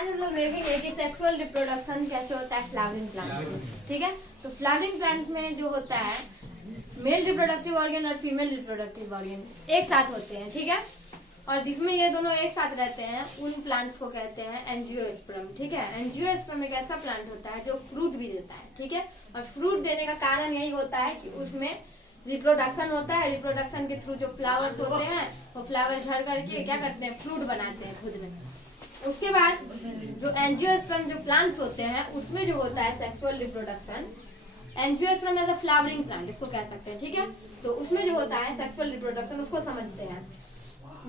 आज हम लोग देखेंगे कि सेक्सुअल रिप्रोडक्शन कैसे होता है फ्लावरिंग प्लांट में। ठीक है, तो फ्लावरिंग प्लांट में जो होता है मेल रिप्रोडक्टिव ऑर्गन और फीमेल रिप्रोडक्टिव ऑर्गन एक साथ होते हैं। ठीक है, और जिसमें ये दोनों एक साथ रहते हैं उन प्लांट्स को कहते हैं एंजियोस्पर्म। ठीक है, एंजियोस्पर्म एक ऐसा प्लांट होता है जो फ्रूट भी देता है। ठीक है, और फ्रूट देने का कारण यही होता है कि उसमें रिप्रोडक्शन होता है। रिप्रोडक्शन के थ्रू जो फ्लावर्स होते हैं वो फ्लावर झड़ करके क्या करते हैं, फ्रूट बनाते हैं खुद में। उसके बाद जो एंजियोस्पर्म जो प्लांट्स होते हैं उसमें जो होता है sexual reproduction, angiosperm as a flowering plant इसको कह सकते हैं। ठीक है, तो उसमें जो होता है सेक्सुअल रिप्रोडक्शन उसको समझते हैं।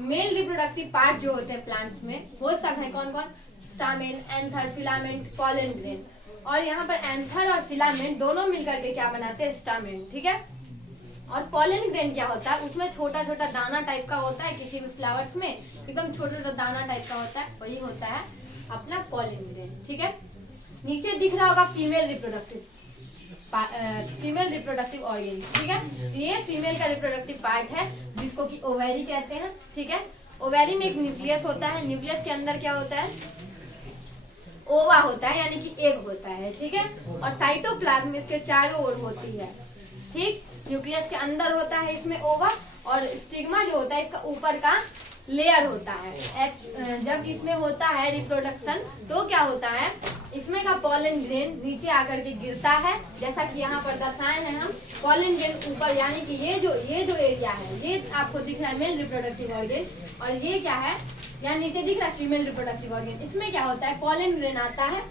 मेल रिप्रोडक्टिव पार्ट जो होते हैं प्लांट्स में वो सब है कौन कौन, stamen, anther, filament, pollen grain. और यहाँ पर एंथर और फिलामेंट दोनों मिलकर के क्या बनाते हैं, स्टामेन। ठीक है, और पॉलन ग्रेन क्या होता है, उसमें छोटा छोटा दाना टाइप का होता है, किसी भी फ्लावर्स में एकदम छोटा छोटा दाना टाइप का होता है, वही होता है अपना पॉलन ग्रेन। ठीक है, नीचे दिख रहा होगा फीमेल रिप्रोडक्टिव ऑर्गन। ठीक है, तो ये फीमेल का रिप्रोडक्टिव पार्ट है जिसको कि ओवेरी कहते हैं। ठीक है, ओवेरी में एक न्यूक्लियस होता है, न्यूक्लियस के अंदर क्या होता है, ओवा होता है यानी कि एग होता है। ठीक है, और साइटोप्लाज्म इसके चारों ओर होती है। ठीक, न्यूक्लियस के अंदर होता है इसमें ओवा, और स्टिग्मा जो होता है इसका ऊपर का लेयर होता है। जब इसमें होता है रिप्रोडक्शन तो क्या होता है, इसमें का पॉलन ग्रेन नीचे आकर के गिरता है, जैसा कि यहाँ पर दर्शाए हैं हम। पॉलन ग्रेन ऊपर यानी कि ये जो एरिया है ये आपको दिख रहा है मेल रिप्रोडक्टिव ऑर्गन, और ये क्या है यहाँ नीचे दिख रहा है फीमेल रिप्रोडक्टिव ऑर्गन। इसमें क्या होता है, पॉलन ग्रेन आता है।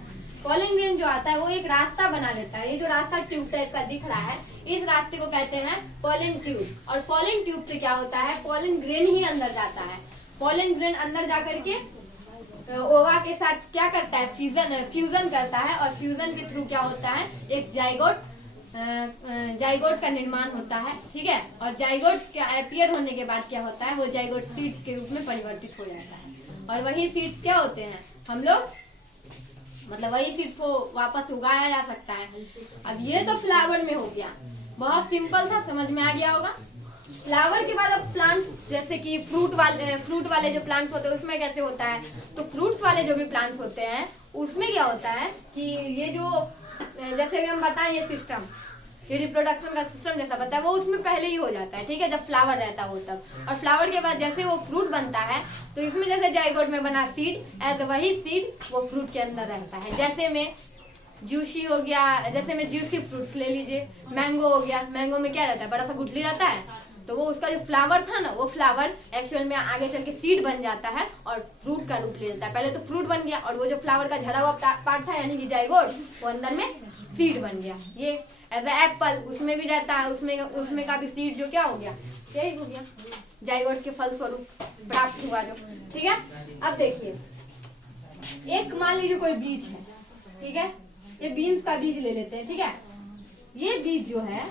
पॉलन ग्रेन जो आता है वो एक रास्ता बना देता है। ये जो रास्ता ट्यूब टाइप का दिख रहा है इस रास्ते को कहते हैं पॉलन ट्यूब। और पॉलन ट्यूब से क्या होता है, पॉलन ग्रेन ही अंदर जाता है। पॉलन ग्रेन अंदर जाकर के ओवा के साथ क्या करता है, फ्यूजन करता है, और फ्यूजन के थ्रू क्या होता है, एक जाइगोट का निर्माण होता है। ठीक है, और जाइगोट के अपीयर होने के बाद क्या होता है, वो जाइगोट सीड्स के रूप में परिवर्तित हो जाता है। और वही सीड्स क्या होते हैं, हम लोग मतलब वही सीड्स को वापस उगाया जा सकता है। अब ये तो फ्लावर में हो गया, बहुत सिंपल था, समझ में आ गया होगा। फ्लावर के बाद अब प्लांट्स जैसे कि फ्रूट वाले जो प्लांट्स होते हैं उसमें कैसे होता है, तो फ्रूट्स वाले जो भी प्लांट्स होते हैं उसमें क्या होता है कि ये जो जैसे हम बताएं ये सिस्टम, ये रिप्रोडक्शन का सिस्टम जैसा बताया वो उसमें पहले ही हो जाता है। ठीक है, जब फ्लावर रहता हो तब, और फ्लावर के बाद जैसे वो फ्रूट बनता है तो इसमें जैसे जाइगोट में बना सीड एज वही सीड वो फ्रूट के अंदर रहता है। जैसे में जूसी हो गया, जैसे में जूसी फ्रूट्स ले लीजिए, मैंगो हो गया, मैंगो में क्या रहता है, बड़ा सा गुठली रहता है, तो वो उसका जो फ्लावर था ना वो फ्लावर एक्चुअल में आगे चल के सीड बन जाता है और फ्रूट का रूप ले लेता है। पहले तो फ्रूट बन गया और वो जो फ्लावर का झड़ा हुआ पार्ट था यानी कि जाइगोट वो अंदर में सीड बन गया। ये एज ए एप्पल उसमें भी रहता है, उसमें का भी सीड जो क्या हो गया, यही हो गया, जाइगोट के फल स्वरूप प्राप्त हुआ जो। ठीक है, अब देखिए एक मान लीजिए कोई बीज है। ठीक है, ये बीन्स का बीज ले लेते हैं। ठीक है, ये बीज जो है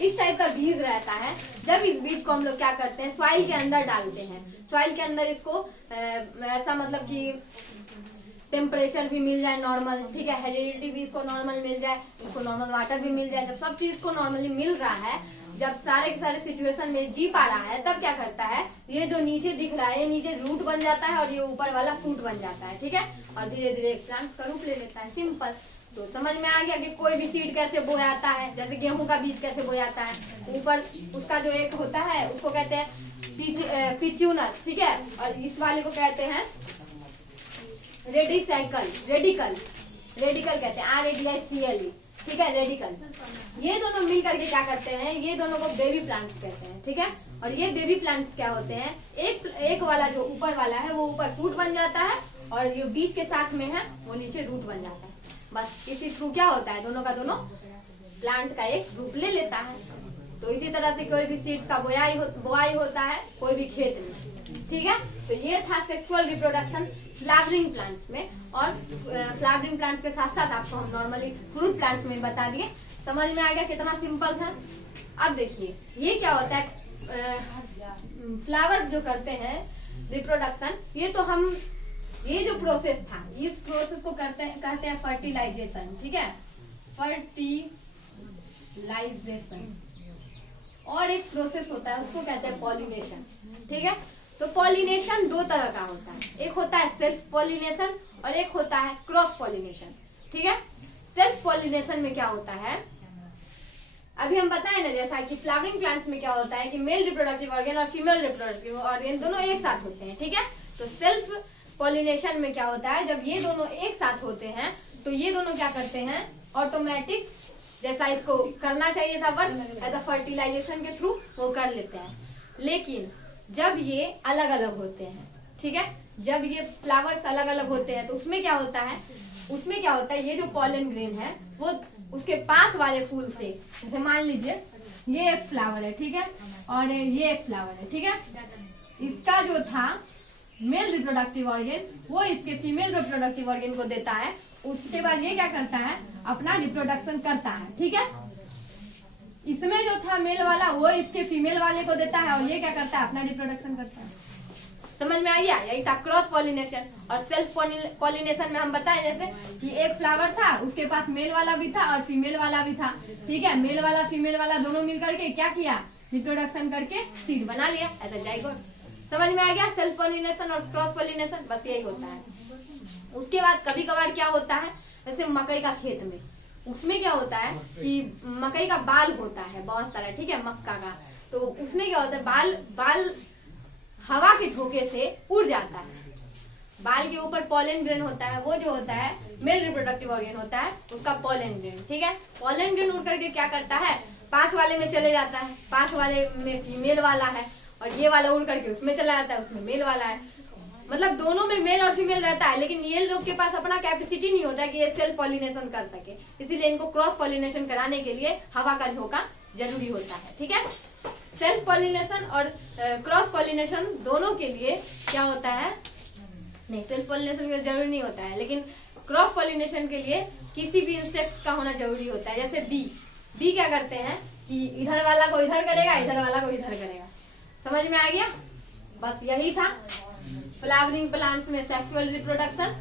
इस टाइप का बीज रहता है। जब इस बीज को हम लोग क्या करते हैं, सॉइल के अंदर डालते हैं। सॉइल के अंदर इसको ऐसा मतलब कि टेम्परेचर भी मिल जाए नॉर्मल। ठीक है, हेरिडिटी भी इसको नॉर्मल मिल जाए, इसको नॉर्मल वाटर भी मिल जाए। जब सब चीज को नॉर्मली मिल रहा है, जब सारे के सारे सिचुएशन में जी पा रहा है, तब क्या करता है, ये जो नीचे दिख रहा है ये नीचे रूट बन जाता है और ये ऊपर वाला फ्रूट बन जाता है। ठीक है, और धीरे धीरे प्लांट का रूप ले लेता है। सिंपल, तो समझ में आ गया कि कोई भी सीड कैसे बोयाता है। जैसे गेहूं का बीज कैसे बोयाता है, ऊपर उसका जो एक होता है उसको कहते हैं पिट्यूनस। ठीक है, और इस वाले को कहते हैं रेडिकल कहते हैं, RADICLE। ठीक है, रेडिकल। ये दोनों मिल करके क्या करते हैं, ये दोनों को बेबी प्लांट्स कहते हैं। ठीक है, और ये बेबी प्लांट्स क्या होते हैं, एक वाला जो ऊपर वाला है वो ऊपर फ्रूट बन जाता है, और ये बीज के साथ में है वो नीचे रूट बन जाता है। बस इसी थ्रू क्या होता है, दोनों का दोनों प्लांट का एक रूप ले लेता है। तो इसी तरह से कोई भी सीड्स का बोआई होता है कोई भी खेत में। ठीक है, तो ये था सेक्सुअल रिप्रोडक्शन फ्लावरिंग प्लांट्स में। और फ्लावरिंग प्लांट्स के साथ साथ आपको हम नॉर्मली फ्रूट प्लांट्स में बता दिए। समझ में आ गया कितना सिंपल था। अब देखिए ये क्या होता है, फ्लावर जो करते हैं रिप्रोडक्शन, ये तो हम ये जो प्रोसेस था इस प्रोसेस को कहते हैं फर्टिलाइजेशन। ठीक है, फर्टिलाइजेशन। और एक प्रोसेस होता है उसको कहते हैं पॉलिनेशन। ठीक है, तो पॉलिनेशन दो तरह का होता है, एक होता है सेल्फ पॉलिनेशन और एक होता है क्रॉस पॉलिनेशन। ठीक है, सेल्फ पॉलिनेशन में क्या होता है, अभी हम बताएं ना, जैसा कि फ्लावरिंग प्लांट्स में क्या होता है कि मेल रिप्रोडक्टिव ऑर्गन और फीमेल रिप्रोडक्टिव ऑर्गन दोनों एक साथ होते हैं। ठीक है, तो सेल्फ पॉलिनेशन में क्या होता है, जब ये दोनों एक साथ होते हैं तो ये दोनों क्या करते हैं, ऑटोमेटिक जैसा इसको करना चाहिए था वर्क एज अ फर्टिलाइजेशन के थ्रू वो कर लेते हैं। लेकिन जब ये अलग अलग होते हैं, ठीक है, जब ये फ्लावर्स अलग अलग होते हैं तो उसमें क्या होता है, ये जो पॉलन ग्रेन है वो उसके पास वाले फूल से, जैसे मान लीजिए ये एक फ्लावर है, ठीक है, और ये एक फ्लावर है, ठीक है, इसका जो था मेल रिप्रोडक्टिव ऑर्गन वो इसके फीमेल रिप्रोडक्टिव ऑर्गन को देता है। उसके बाद ये क्या करता है, अपना रिप्रोडक्शन करता है। ठीक है, इसमें जो था मेल वाला वो इसके फीमेल वाले को देता है और ये क्या करता है, अपना रिप्रोडक्शन करता है। समझ में आ गया, यही था क्रॉस पॉलिनेशन। और सेल्फ पॉलिनेशन में हम बताए जैसे कि एक फ्लावर था, उसके पास मेल वाला भी था और फीमेल वाला भी था। ठीक है, मेल वाला फीमेल वाला दोनों मिल करके क्या किया, रिप्रोडक्शन करके सीड बना लिया, ऐसा जाइगोट। समझ में आ गया, सेल्फ पॉलिनेशन और क्रॉस पॉलिनेशन, बस यही होता है। उसके बाद कभी कभार क्या होता है, जैसे मकई का खेत में, उसमें क्या होता है कि मकई का बाल होता है बहुत सारा, ठीक है, मक्का का, तो उसमें क्या होता है, बाल हवा के झोंके से उड़ जाता है। बाल के ऊपर पॉलन ग्रेन होता है, वो जो होता है मेल रिप्रोडक्टिव ऑर्गन होता है, उसका पॉलन ग्रेन। ठीक है, पॉलन ग्रेन उड़ करके क्या करता है, पास वाले में चले जाता है, पास वाले में फीमेल वाला है, और ये वाला उड़ करके उसमें चला जाता है, उसमें मेल वाला है। मतलब दोनों में मेल और फीमेल रहता है, लेकिन ये लोग के पास अपना कैपेसिटी नहीं होता है कि ये सेल्फ पॉलिनेशन कर सके, इसीलिए इनको क्रॉस पॉलिनेशन कराने के लिए हवा का झोंका जरूरी होता है। ठीक है, सेल्फ पॉलिनेशन और क्रॉस पॉलिनेशन दोनों के लिए क्या होता है, नहीं सेल्फ पॉलिनेशन का जरूरी नहीं होता है, लेकिन क्रॉस पॉलिनेशन के लिए किसी भी इंसेक्ट का होना जरूरी होता है। जैसे बी क्या करते हैं कि इधर वाला को इधर करेगा, इधर वाला को इधर करेगा। समझ में आ गया, बस यही था फ्लावरिंग प्लांट्स में सेक्सुअल रिप्रोडक्शन।